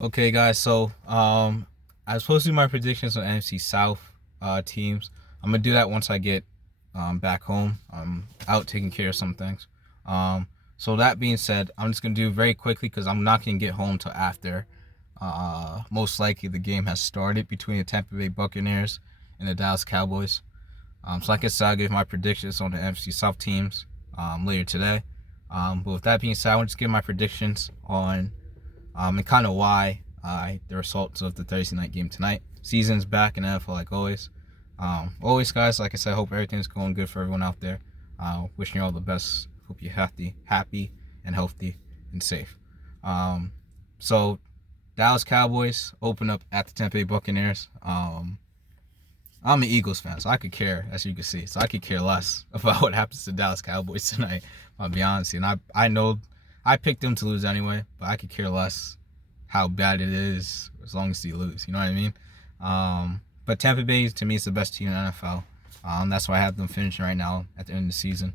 Okay, guys. So, I was supposed to do my predictions on NFC South teams. I'm gonna do that once I get back home. I'm out taking care of some things. Um, so that being said, I'm just gonna do it very quickly because I'm not gonna get home till after. Most likely the game has started between the Tampa Bay Buccaneers and the Dallas Cowboys. So like I said, I'll give my predictions on the NFC South teams later today. But with that being said, I want to just give my predictions on and kind of why the results of the Thursday night game tonight. Season's back in the NFL like always. Always, guys, like I said, I hope everything's going good for everyone out there. Wishing you all the best. Hope you're happy and healthy and safe. So, Dallas Cowboys open up at the Tampa Bay Buccaneers. I'm an Eagles fan, so I could care, as you can see. So I could care less about what happens to Dallas Cowboys tonight, I'll be honest. And I know I picked them to lose anyway, but I could care less how bad it is as long as they lose. You know what I mean? But Tampa Bay, to me, is the best team in the NFL. That's why I have them finishing right now at the end of the season.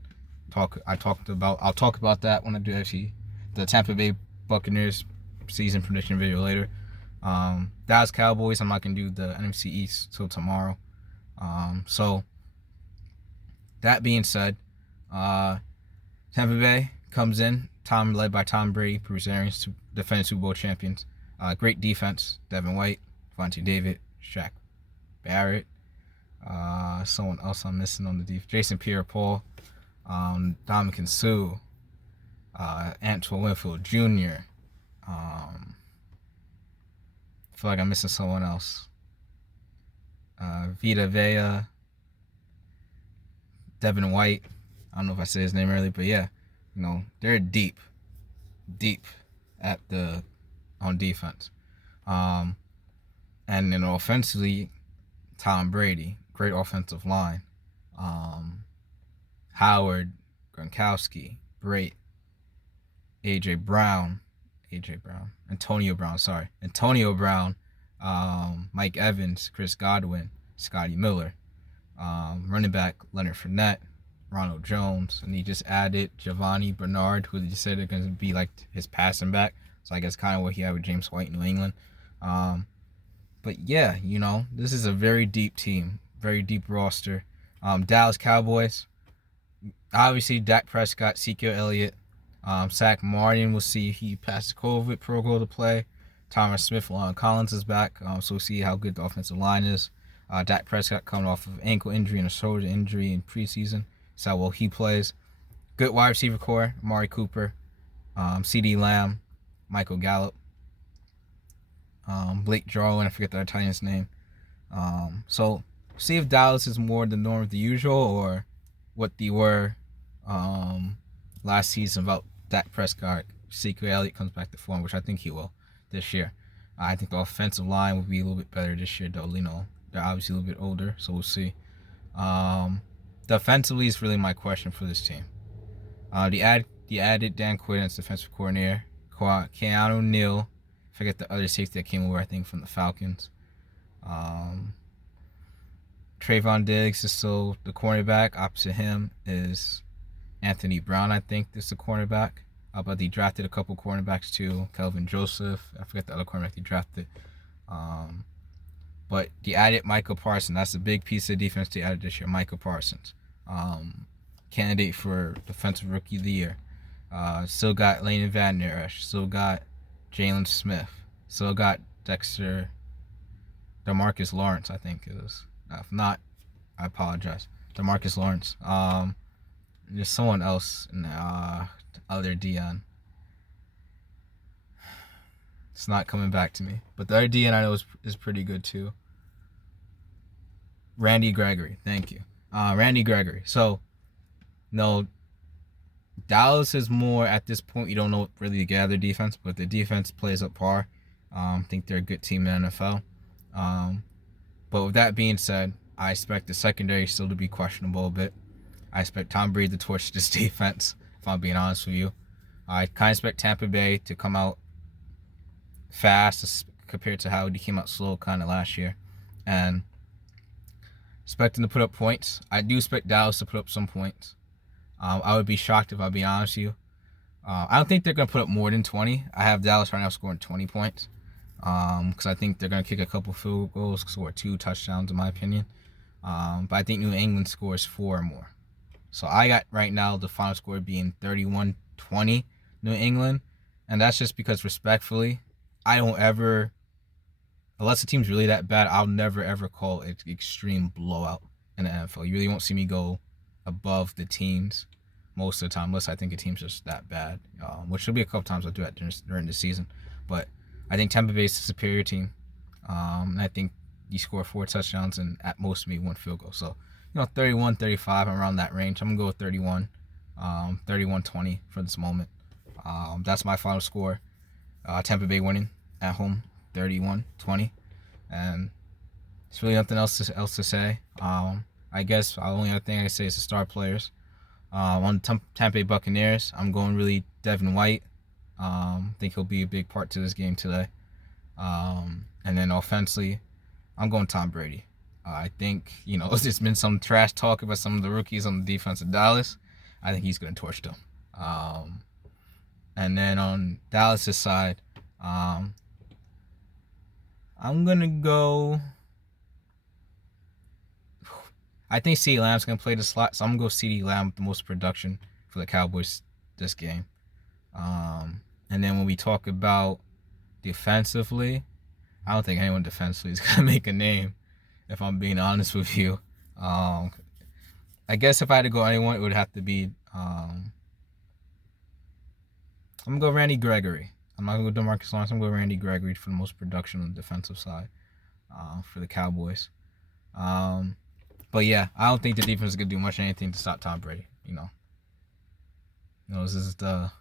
I'll talk about that when I do actually the Tampa Bay Buccaneers season prediction video later. Dallas Cowboys, I'm not going to do the NFC East till tomorrow. So that being said, Tampa Bay comes in, led by Tom Brady, Bruce Arians, defending Super Bowl champions. Great defense, Devin White, Vontae David, Shaq Barrett, someone else I'm missing on the defense, Jason Pierre-Paul, Dominican Sue, Antoine Winfield Jr. I feel like I'm missing someone else. Vita Vea, Devin White. I don't know if I said his name earlier, but yeah, they're deep at on defense. And then offensively, Tom Brady, great offensive line. Howard, Gronkowski, great. Antonio Brown, Mike Evans, Chris Godwin, Scotty Miller, running back Leonard Fournette, Ronald Jones, and he just added Giovanni Bernard, who they said are going to be like his passing back. So I guess kind of what he had with James White in New England. But yeah, this is a very deep team, very deep roster. Dallas Cowboys, obviously Dak Prescott, Ezekiel Elliott, Zach Martin, we'll see if he passed the COVID protocol to play. Thomas Smith, Lon Collins is back, so we'll see how good the offensive line is. Dak Prescott coming off of ankle injury and a shoulder injury in preseason, so how well he plays. Good wide receiver core, Amari Cooper, CeeDee Lamb, Michael Gallup, Blake Jarwin, I forget the tight end's name. So see if Dallas is more the norm of the usual or what they were last season about Dak Prescott. Ezekiel Elliott comes back to form, which I think he will this year. I think the offensive line will be a little bit better this year, though. They're obviously a little bit older, so we'll see. Defensively is really my question for this team. The added Dan Quinn as defensive coordinator, Keanu Neal. Forget the other safety that came over, I think, from the Falcons. Trayvon Diggs is still the cornerback. Opposite him is Anthony Brown, I think, is the cornerback. But he drafted a couple cornerbacks too. Kelvin Joseph. I forget the other cornerback he drafted. But they added Michael Parsons. That's a big piece of defense they added this year. Michael Parsons. Candidate for Defensive Rookie of the Year. Still got Leighton Van Der Esch. Still got Jalen Smith. Still got DeMarcus Lawrence, I think it is. If not, I apologize. DeMarcus Lawrence. There's someone else in the other DN. It's not coming back to me. But the other DN I know is pretty good too. Randy Gregory. Thank you. Randy Gregory. So, Dallas is more at this point. You don't know really to gather defense, but the defense plays up par. I think they're a good team in the NFL. But with that being said, I expect the secondary still to be questionable a bit. I expect Tom Brady to torch this defense, if I'm being honest with you. I kind of expect Tampa Bay to come out fast compared to how he came out slow kind of last year. And expecting to put up points. I do expect Dallas to put up some points. I would be shocked if I'll be honest with you. I don't think they're going to put up more than 20. I have Dallas right now scoring 20 points. because I think they're going to kick a couple field goals, score 2 touchdowns in my opinion. But I think New England scores 4 or more. So I got right now the final score being 31-20 New England. And that's just because respectfully, I don't ever, unless the team's really that bad, I'll never ever call it extreme blowout in the NFL. You really won't see me go above the teams most of the time, unless I think a team's just that bad, which will be a couple times I'll do that during the season. But I think Tampa Bay is the superior team. And I think you score 4 touchdowns and at most maybe 1 field goal. So, 31, 35, around that range. I'm going to go with 31, 31-20 for this moment. That's my final score. Tampa Bay winning at home, 31-20. And there's really nothing else to say. I guess the only other thing I say is the star players. On the Tampa Bay Buccaneers, I'm going really Devin White. I think he'll be a big part to this game today. And then offensively, I'm going Tom Brady. I think, there's been some trash talk about some of the rookies on the defense of Dallas. I think he's going to torch them. And then on Dallas' side, I'm going to go... I think CeeDee Lamb's going to play the slot, so I'm going to go CeeDee Lamb with the most production for the Cowboys this game. And then when we talk about defensively, I don't think anyone defensively is going to make a name, if I'm being honest with you. I guess if I had to go anyone, it would have to be... I'm going to go Randy Gregory. I'm not going to go DeMarcus Lawrence. I'm going to go Randy Gregory for the most production on the defensive side for the Cowboys. But yeah, I don't think the defense is going to do much anything to stop Tom Brady, this is the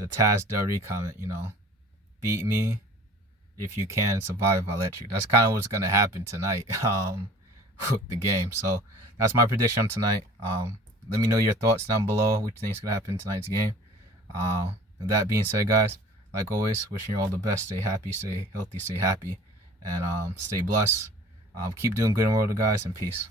Taz Dury comment, beat me if you can, survive if I let you. That's kind of what's going to happen tonight with the game. So that's my prediction on tonight. Let me know your thoughts down below, what you think is going to happen in tonight's game. With that being said, guys, like always, wishing you all the best. Stay happy, stay healthy, stay happy, and stay blessed. Keep doing good in the world, guys, and peace.